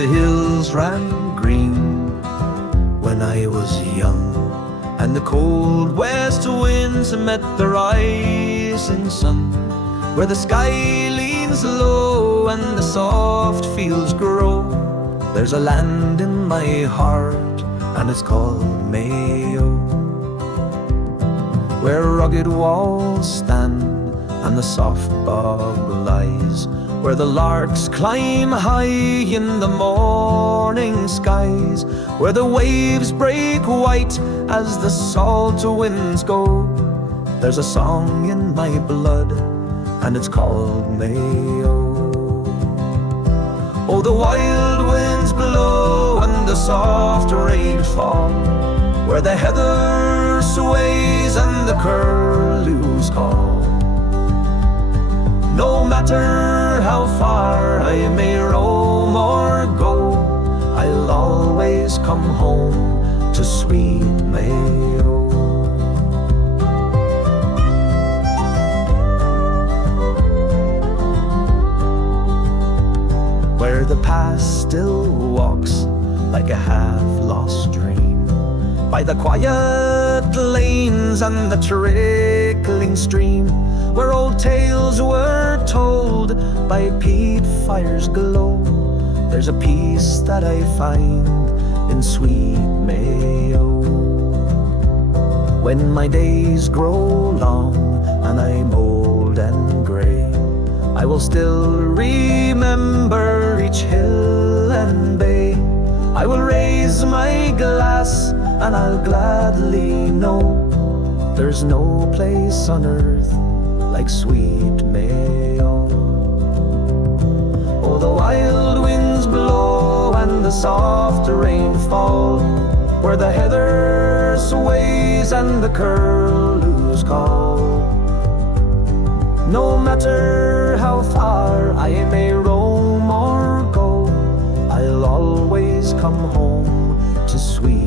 the hills ran green when I was young, and the cold west winds met the rising sun, where the sky leans low and the soft fields grow. There's a land in my heart, and it's called Mayo, where rugged walls stand and the soft bog lies, where the larks climb high in the morning skies, where the waves break white as the salt winds go. There's a song in my blood, and it's called Mayo. Oh, the wild winds blow and the soft rain fall, where the heather sways and the curlews call. No matter how far I may roam or go, I'll always come home to Sweet Mayo. Where the past still walks like a half-lost dream, by the quiet lanes and the trickling stream, where old tales were told by peat fire's glow. There's a peace that I find in Sweet Mayo. When my days grow long and I'm old and grey, I will still remember each hill and bay. I will raise my glass and I'll gladly know there's no place on earth like Sweet Mayo. Oh, the wild winds blow and the soft rain fall, where the heather sways and the curlews call. No matter how far I may roam or go, I'll always come home to Sweet